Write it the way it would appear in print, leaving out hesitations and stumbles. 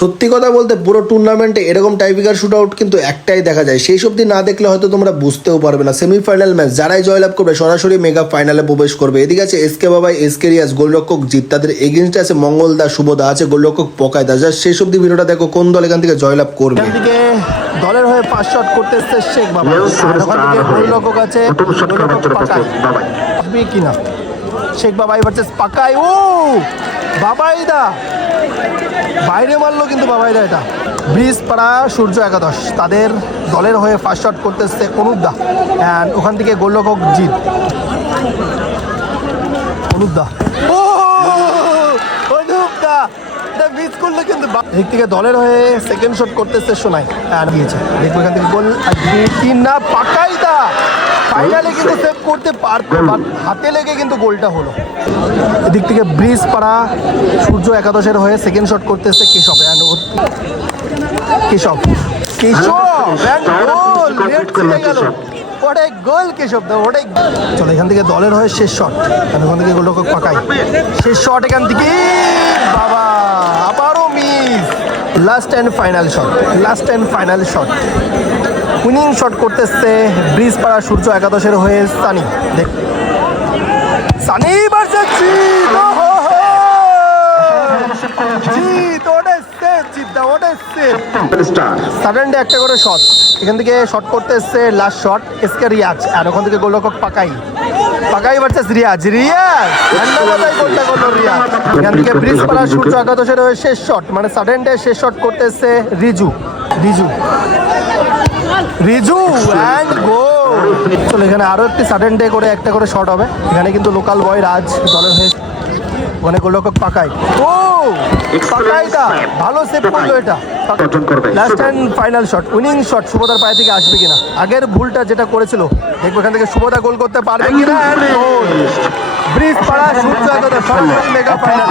সত্যি কথা বলতে পুরো টুর্নামেন্টে এরকম টাইপিকার শুট আউট কিন্তু একটাই দেখা যায়, সেই সব দিন না দেখলে হয়তো তোমরা বুঝতেও পারবে না। সেমিফাইনাল ম্যাচ যারাই জয়লাভ করবে সরাসরি মেগা ফাইনালে প্রবেশ করবে। এদিকে আছে এসকে বাবাই, এসকে রিয়াজ, গোলরক্ষক জিত, তাদের এগেনস্টে আছে মঙ্গলদা, শুভদা, আছে গোলরক্ষক পকায়দা। জাস্ট সেই সব দিন ভিডিওটা দেখো কোন দল এখান থেকে জয়লাভ করবে। এখান থেকে দলের হয়ে 5 শট করতে এসছে শেখ বাবা, আর ওখান থেকে গোলরক্ষক আছে গোলরক্ষক পাকাই, আসবে কিনা শেখ বাবাই ভার্সেস পাকাই। ও বাবাইদা বাইরে মারলো কিন্তু বাবাইদা। এটা ব্রিজ পাড়া সূর্য একাদশ, তাদের দলের হয়ে ফার্স্ট শট করতে এসছে অনুপদা, অ্যান্ড ওখান থেকে গোলরক্ষক জিত অনুপদা। ও অনুপদা মিস করলো কিন্তু দিক থেকে দলের হয়ে সেকেন্ড শট করতেছে সোনাই গিয়েছে। দেখবো এখান থেকে গোল না পাকাইদা ফাইনালে কিন্তু সেভ করতে পারতো, বাট হাতে লেগে কিন্তু গোলটা হলো। এদিক থেকে ব্রিজ পাড়া সূর্য একাদশের হয়ে সেকেন্ড শট করতেছে কেশব, কেশব গোল গেল। ওটাই গোল কেশব দা, ওটাই। চলো এখান থেকে দলের হয়ে শেষ শট, ওখান থেকে গোলরক্ষক পাকাই শেষ শট এখান থেকে বাবা আবারও miss. Last and final shot, last and final shot, winning shot করতেছে ব্রিজ পাড়া সূর্য একাদশের হয়ে সানি। দেখ সানি ভার্সেস জিত, জিত ওটা সেভ, জিত দা ওটা সেভ। সাডেনলি একটা করে শট, এখান থেকে শট করতে এসছে লাস্ট শট এসকে রিয়াজ, আর ওখান থেকে গোলরক্ষক পাকাই, পাকাই ভার্সেস রিয়াজ, রিয়াজ গোলটা করলো রিয়াজ। এখান থেকে ব্রিজ পাড়া সূর্য একাদশের হয়ে শেষ শট, মানে সাডেনলি শেষ শট করতে এসছে রিজু, রিজু রিজু অ্যান্ড গোল। চলো এখানে আরো একটি সাডেন ডে করে একটা করে শট হবে। এখানে কিন্তু লোকাল বয় রাজ দলের হয়ে, ওখানে গোলরক্ষক পাকাই, ও পাকাইটা ভালো সেভ করলো। এটা last and final shot, winning shot শুভদার পায়ে থেকে আসবে কিনা, আগের ভুলটা যেটা করেছিল দেখবো এখান থেকে শুভদা গোল করতে পারবে কিনা। ব্রিজ পাড়া সূর্য একাদশ সরাসরি মেগা ফাইনাল।